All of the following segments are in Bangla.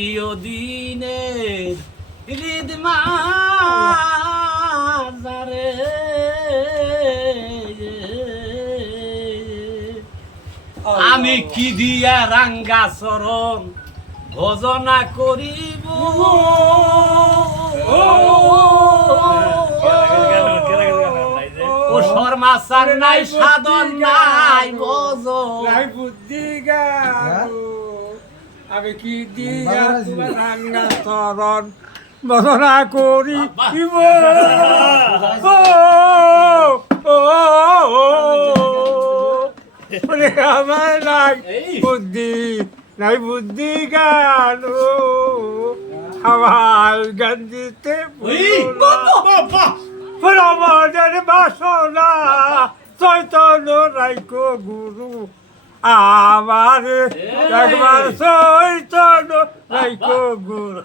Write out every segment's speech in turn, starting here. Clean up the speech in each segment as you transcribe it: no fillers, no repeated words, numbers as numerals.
ইয়দিনের হৃদ মাঝারে আমি কি দিয়া রাঙ্গা চরণ ভজনা করিব ও শর্মাচার নাই সাধন নাই বজ নাই বুদ্ধি গান আমি কি দিয়া তোমার রান্না চরণ বদনা করি আমার নাই বুদ্ধি নাই বুদ্ধি গান আমার গান দিতে আমাদের বাসনা চৈতন্য রাইকো গুরু আমার একবার চৈতন্য রাইকো গুরু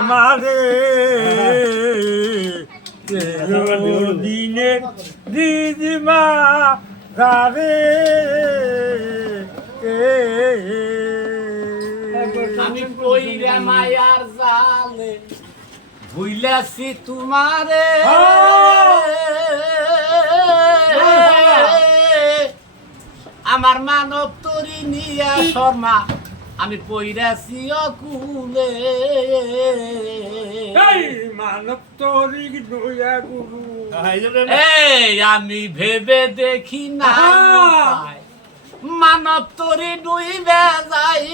আমারে দিনের দিদিমা ধারে আমি কইরা মায়ার জালে ভুইলাছি তোমারে আমার মানব তরি নিয়া শর্মা আমি পইরাছি অকুলে মানব তরি নয়া গুরু এই আমি ভেবে দেখি না মানব তরি ডুইবে যাই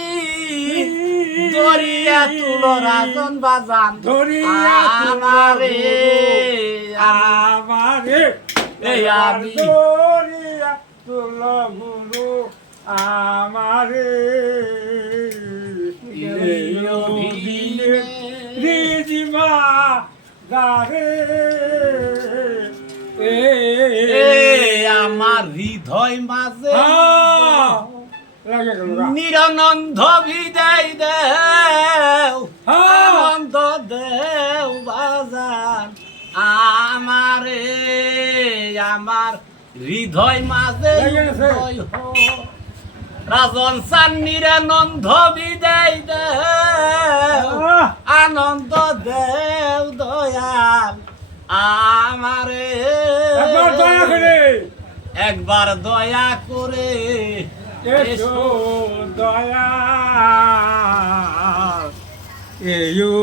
দরিয়া তুলো রাজন বাজান দরিয়া আমারে আমারে এই আমি দরিয়া তুলো গুরু আমারে রিজিমা গারে আমার হৃদয় মাঝে নিরানন্দ বিদায় দেও আনন্দ দেও বাজান আমারে আমার হৃদয় মাঝে রাজন চান নিরানন্দ বিদায় দেও আনন্দ দেও দয়াল আমারে একবার দয়া করে এসো দয়া এয়ো